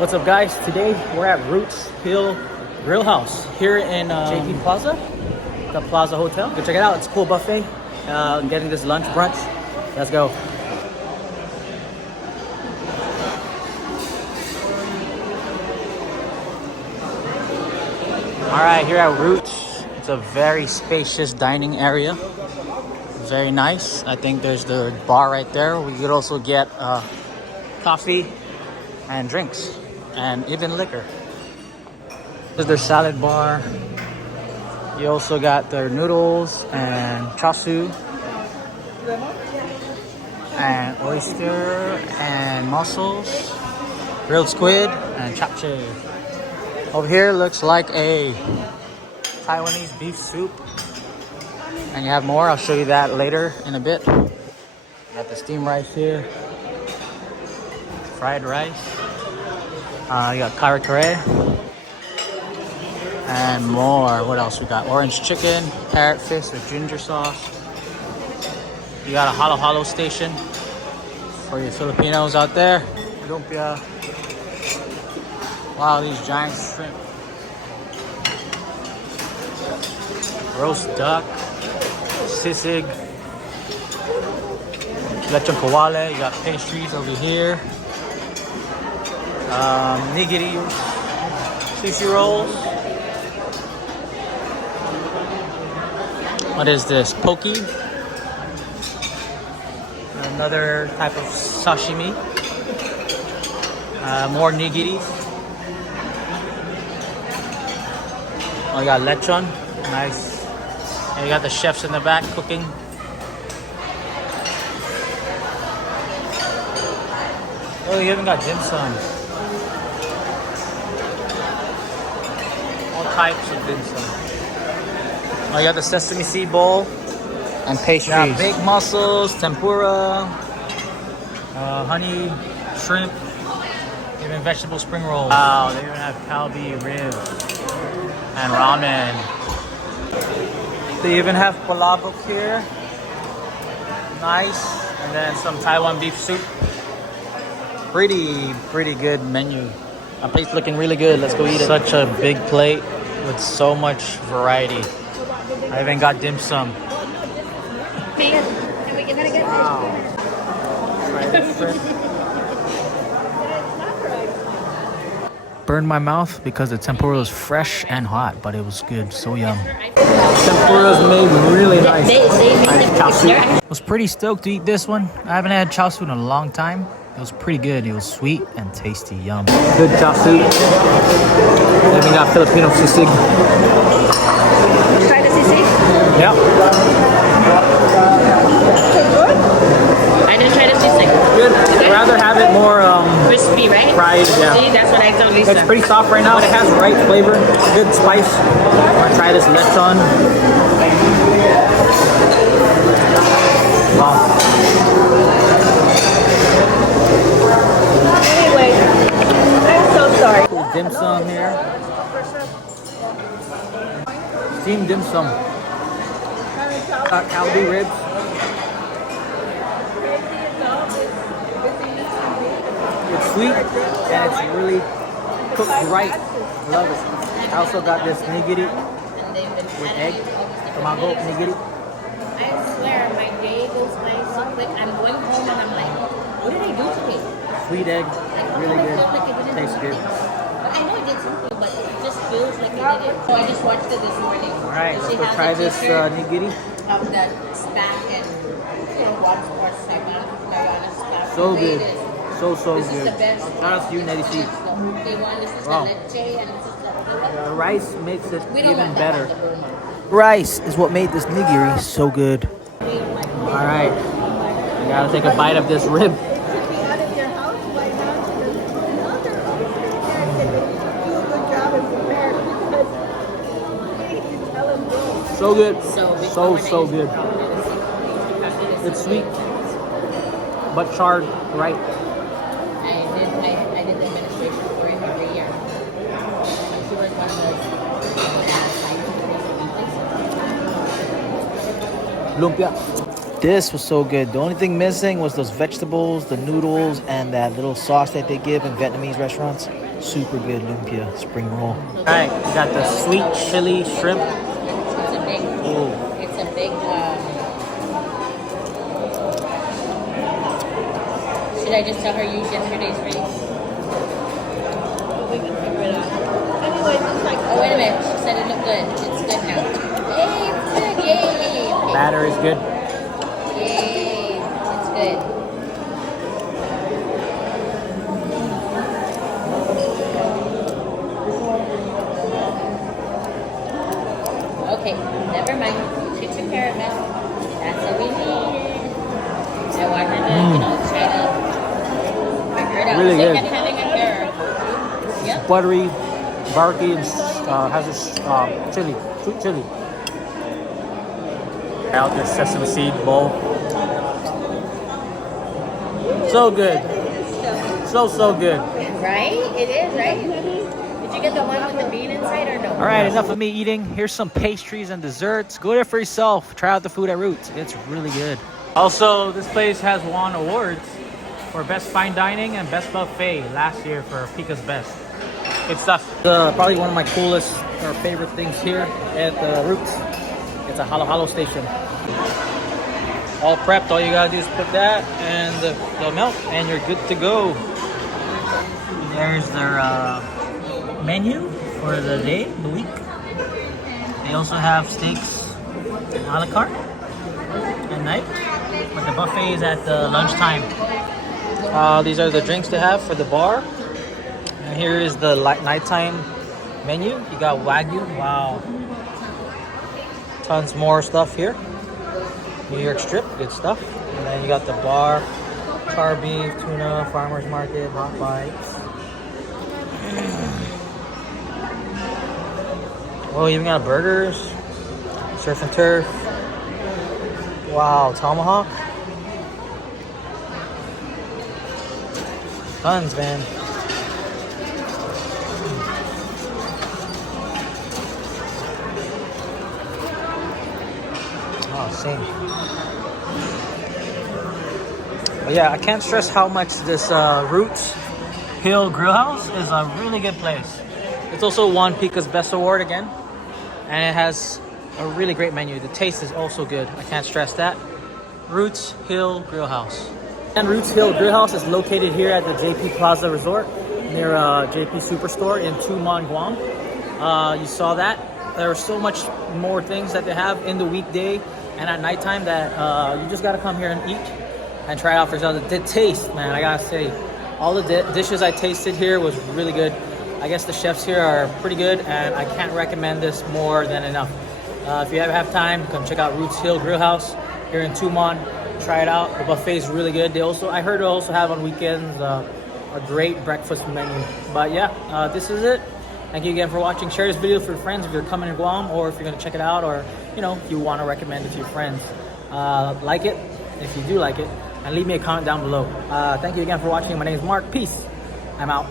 What's up, guys? Today we're at Rootz Hills Grillhouse here in JP Plaza, the Plaza Hotel. Go check it out. It's a cool buffet. I'm getting this lunch brunch. Let's go. All right, here at Rootz, it's a very spacious dining area. Very nice. I think there's the bar right there. We could also get coffee and drinks and even liquor. This is their salad bar. You also got their noodles and char siu and oyster and mussels, grilled squid and japchae. Over here looks like a Taiwanese beef soup. And you have more. I'll show you that later in a bit. You got the steamed rice here. Fried rice. You got kare kare. And more. What else we got? Orange chicken, carrot fish with ginger sauce. You got a halo halo station for your Filipinos out there. Lumpia. Wow, these giant shrimp. Roast duck. Sisig. Lechon kawale. You got pastries over here. Nigiri. Sushi rolls. What is this? Poke. Another type of sashimi. More nigiris. Oh, you got lechon. Nice. And you got the chefs in the back cooking. Oh, you even got dim sum. All types of dim sum. Oh, you got the sesame seed bowl and pastries. You got baked mussels, tempura, honey, shrimp, even vegetable spring rolls. Wow, they even have kalbi ribs and ramen. They even have palabok here. Nice. And then some Taiwan beef soup. Pretty good menu. Our plate's looking really good. Let's go eat it. Such a big plate with so much variety. I even got dim sum. Wow. Burned my mouth because the tempura was fresh and hot, but it was good. So yum. Tempura is made really nice. I was pretty stoked to eat this one. I haven't had char siu in a long time. It was pretty good. It was sweet and tasty. Yum. Good char siu. Then we got Filipino sisig. Try the sisig? Yep. I didn't try the sisig. Good. I'd rather have it more crispy, right? Fried, yeah. See, that's what I told Lisa. It's pretty soft right now, but it has the right flavor. Good spice. I'm gonna try this lechon. Wow. Anyway, I'm so sorry. Cool dim sum here. Steamed dim sum. Kalbi ribs. It's sweet and it's really cooked right. Love it. I also got this nigiri with egg. Tamago nigiri. I swear, my day goes by so quick. I'm going home and I'm like, what did I do today? Sweet egg. Really good. Tastes good. I know I did something, but it just feels like I did it. So I just watched it this morning. Alright, let's go try this nigiri. Of that spam and guams or Guyana. So good. So This is good. the best. Shout out to you, Nettie C. This is Wow. the leche and this is the... The rice makes it We don't even want that better. on the burner. Rice is what made this nigiri so good. Alright, I gotta take a bite of this rib. So good. So good. It's sweet, but charred right. I did the administration for him every year. She was one of the Lumpia. This was so good. The only thing missing was those vegetables, the noodles, and that little sauce that they give in Vietnamese restaurants. Super good lumpia spring roll. All right, we got the sweet chili shrimp. It's a big. Ooh. It's a big. Should I just tell her use yesterday's rate? We can figure it out. Anyways, it's like. Oh wait a minute. She said it looked good. It's good now. Yay! It's good. Yay! Okay. Batter is good. Yay! It's good. Okay, never mind. She took care of it. That's what we needed. I want her to, try to figure it out. Really good. Like having a error. Yep. Buttery, barky, and has this chili, sweet chili. Out this sesame seed bowl. So good. So good. Right? It is, right? Did you get the one with the bean inside or no? All right, enough of me eating. Here's some pastries and desserts. Go there for yourself. Try out the food at Rootz. It's really good. Also, this place has won awards for Best Fine Dining and Best Buffet last year for Pika's Best. Good stuff. Probably one of my coolest or favorite things here at Rootz. It's a halo station. All prepped. All you gotta do is put that and the milk, and you're good to go. There's their menu for the day, the week. They also have steaks a la carte at night, but the buffet is at the lunchtime. These are the drinks they have for the bar, and here is the nighttime menu. You got Wagyu, wow, tons more stuff here. New York strip, good stuff. And then you got the bar, char beef, tuna, farmer's market, hot bites. Oh, you even got burgers, surf and turf. Wow, tomahawk. Tons, man. Oh, same. But yeah, I can't stress how much this Rootz Hills Grillhouse is a really good place. It's also won Pika's Best Award again, and it has a really great menu. The taste is also good. I can't stress that. Rootz Hills Grillhouse. And Rootz Hills Grillhouse is located here at the JP Plaza Resort near JP Superstore in Tumon, Guam. You saw that. There are so much more things that they have in the weekday and at nighttime that you just gotta come here and eat and try it out for yourself. The taste, man, I gotta say, all the dishes I tasted here was really good. I guess the chefs here are pretty good, and I can't recommend this more than enough. If you ever have time, come check out Rootz Hills Grillhouse here in Tumon. Try it out. The buffet is really good. I heard they also have on weekends a great breakfast menu. But yeah, this is it. Thank you again for watching. Share this video with your friends if you're coming to Guam, or if you're gonna check it out, or if you want to recommend it to your friends. Like it if you do like it, and leave me a comment down below. Thank you again for watching. My name is Mark. Peace. I'm out.